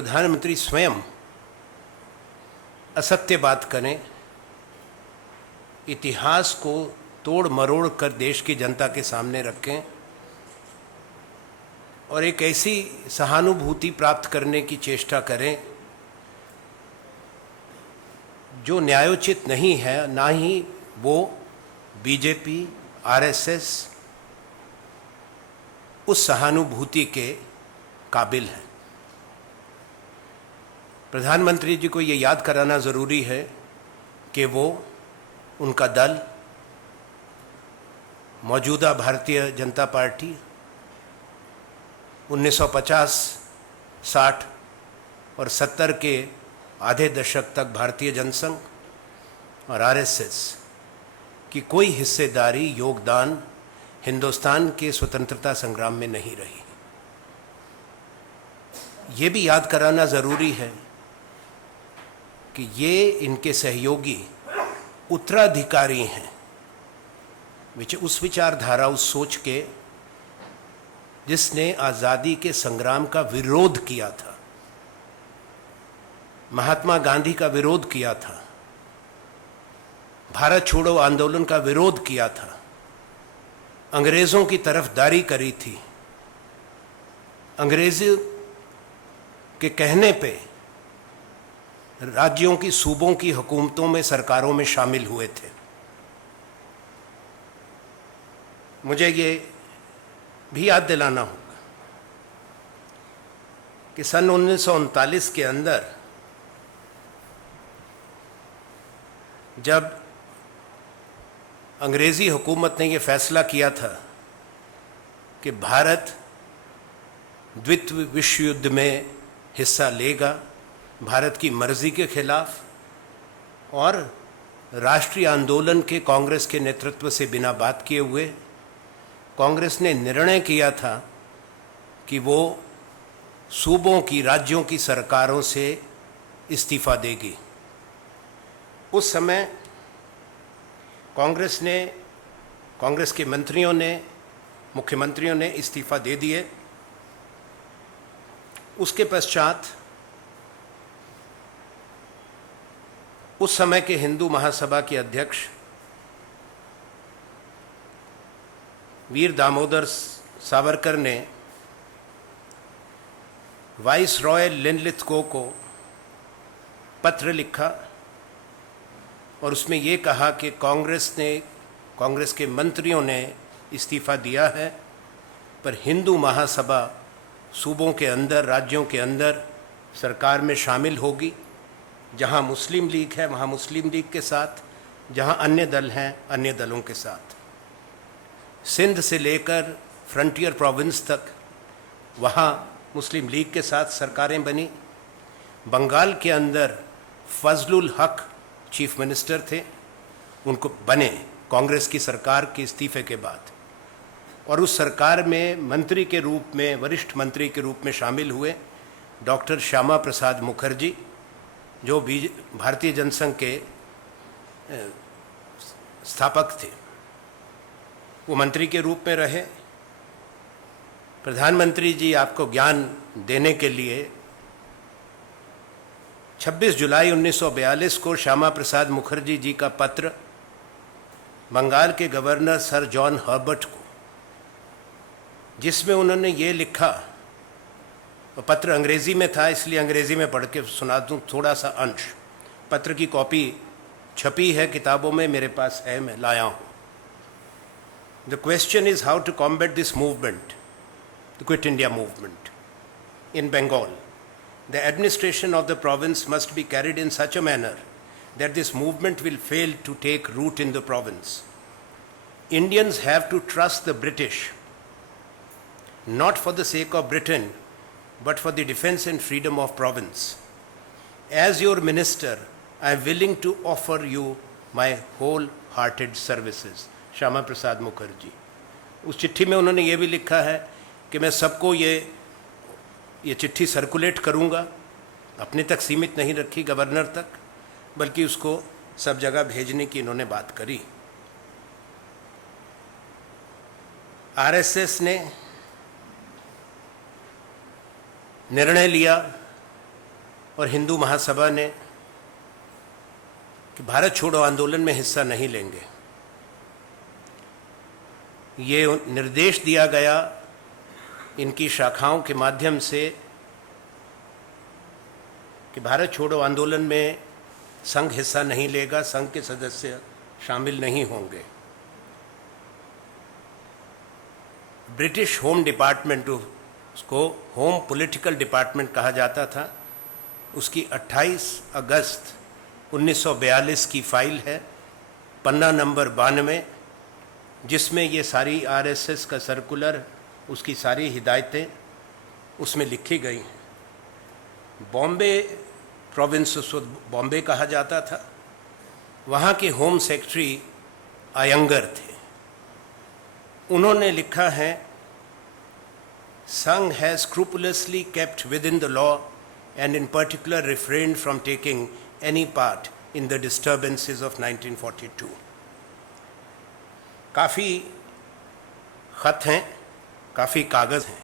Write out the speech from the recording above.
प्रधानमंत्री स्वयं असत्य बात करें, इतिहास को तोड़ मरोड़ कर देश की जनता के सामने रखें और एक ऐसी सहानुभूति प्राप्त करने की चेष्टा करें जो न्यायोचित नहीं है, ना ही वो बीजेपी, आरएसएस उस सहानुभूति के काबिल है। प्रधानमंत्री जी को ये याद कराना ज़रूरी है कि वो, उनका दल, मौजूदा भारतीय जनता पार्टी 1950, 60 और 70 के आधे दशक तक भारतीय जनसंघ और आरएसएस की कोई हिस्सेदारी, योगदान हिंदुस्तान के स्वतंत्रता संग्राम में नहीं रही। ये भी याद कराना ज़रूरी है कि ये इनके सहयोगी उत्तराधिकारी हैं उस विचारधारा, उस सोच के जिसने आज़ादी के संग्राम का विरोध किया था, महात्मा गांधी का विरोध किया था, भारत छोड़ो आंदोलन का विरोध किया था, अंग्रेज़ों की तरफदारी करी थी, अंग्रेज़ों के कहने पे राज्यों की, सूबों की हुकूमतों में, सरकारों में शामिल हुए थे। मुझे ये भी याद दिलाना होगा कि सन 1939 के अंदर जब अंग्रेज़ी हुकूमत ने ये फैसला किया था कि भारत द्वितीय विश्व युद्ध में हिस्सा लेगा, भारत की मर्जी के खिलाफ, और राष्ट्रीय आंदोलन के कांग्रेस के नेतृत्व से बिना बात किए हुए कांग्रेस ने निर्णय किया था कि वो सूबों की, राज्यों की सरकारों से इस्तीफ़ा देगी। उस समय कांग्रेस के मंत्रियों ने, मुख्यमंत्रियों ने इस्तीफ़ा दे दिए। उसके पश्चात उस समय के हिंदू महासभा के अध्यक्ष वीर दामोदर सावरकर ने वाइस रॉय लिनलिथगो को पत्र लिखा और उसमें ये कहा कि कांग्रेस के मंत्रियों ने इस्तीफ़ा दिया है, पर हिंदू महासभा सूबों के अंदर, राज्यों के अंदर सरकार में शामिल होगी। जहाँ मुस्लिम लीग है वहाँ मुस्लिम लीग के साथ, जहाँ अन्य दल हैं अन्य दलों के साथ। सिंध से लेकर फ्रंटियर प्रोविंस तक वहाँ मुस्लिम लीग के साथ सरकारें बनी। बंगाल के अंदर फजलुल हक चीफ मिनिस्टर थे, उनको बने कांग्रेस की सरकार के इस्तीफे के बाद, और उस सरकार में मंत्री के रूप में, वरिष्ठ मंत्री के रूप में शामिल हुए डॉक्टर श्यामा प्रसाद मुखर्जी, जो भारतीय जनसंघ के स्थापक थे। वो मंत्री के रूप में रहे। प्रधानमंत्री जी, आपको ज्ञान देने के लिए 26 जुलाई 1942 को श्यामा प्रसाद मुखर्जी जी का पत्र बंगाल के गवर्नर सर जॉन हर्बर्ट को, जिसमें उन्होंने ये लिखा, और पत्र अंग्रेज़ी में था इसलिए अंग्रेज़ी में पढ़ के सुना दूँ थोड़ा सा अंश। पत्र की कॉपी छपी है किताबों में, मेरे पास है, मैं लाया हूँ। The question is how to combat this movement, the quit India movement in Bengal. The administration of the province must be carried in such a manner that this movement will fail to take root in the province. Indians have to trust the British, not for the sake of Britain, but for the defense and freedom of province. As your minister, I am willing to offer you my whole-hearted services. Shyama Prasad Mukherjee. उस चिट्ठी में उन्होंने ये भी लिखा है कि मैं सबको ये चिट्ठी सर्कुलेट करूँगा, अपने तक सीमित नहीं रखी गवर्नर तक, बल्कि उसको सब जगह भेजने की इन्होंने बात करी। आरएसएस ने निर्णय लिया और हिंदू महासभा ने कि भारत छोड़ो आंदोलन में हिस्सा नहीं लेंगे। ये निर्देश दिया गया इनकी शाखाओं के माध्यम से कि भारत छोड़ो आंदोलन में संघ हिस्सा नहीं लेगा, संघ के सदस्य शामिल नहीं होंगे। ब्रिटिश होम डिपार्टमेंट, उसको होम पॉलिटिकल डिपार्टमेंट कहा जाता था, उसकी 28 अगस्त 1942 की फाइल है, पन्ना नंबर 92, जिसमें ये सारी आरएसएस का सर्कुलर, उसकी सारी हिदायतें उसमें लिखी गई हैं। बॉम्बे प्रोविंस, उसको बॉम्बे कहा जाता था, वहाँ के होम सेक्रेटरी अयंगर थे। उन्होंने लिखा है, Sangh has scrupulously kept within the law and in particular refrained from taking any part in the disturbances of 1942. काफ़ी खत हैं, काफ़ी कागज़ हैं।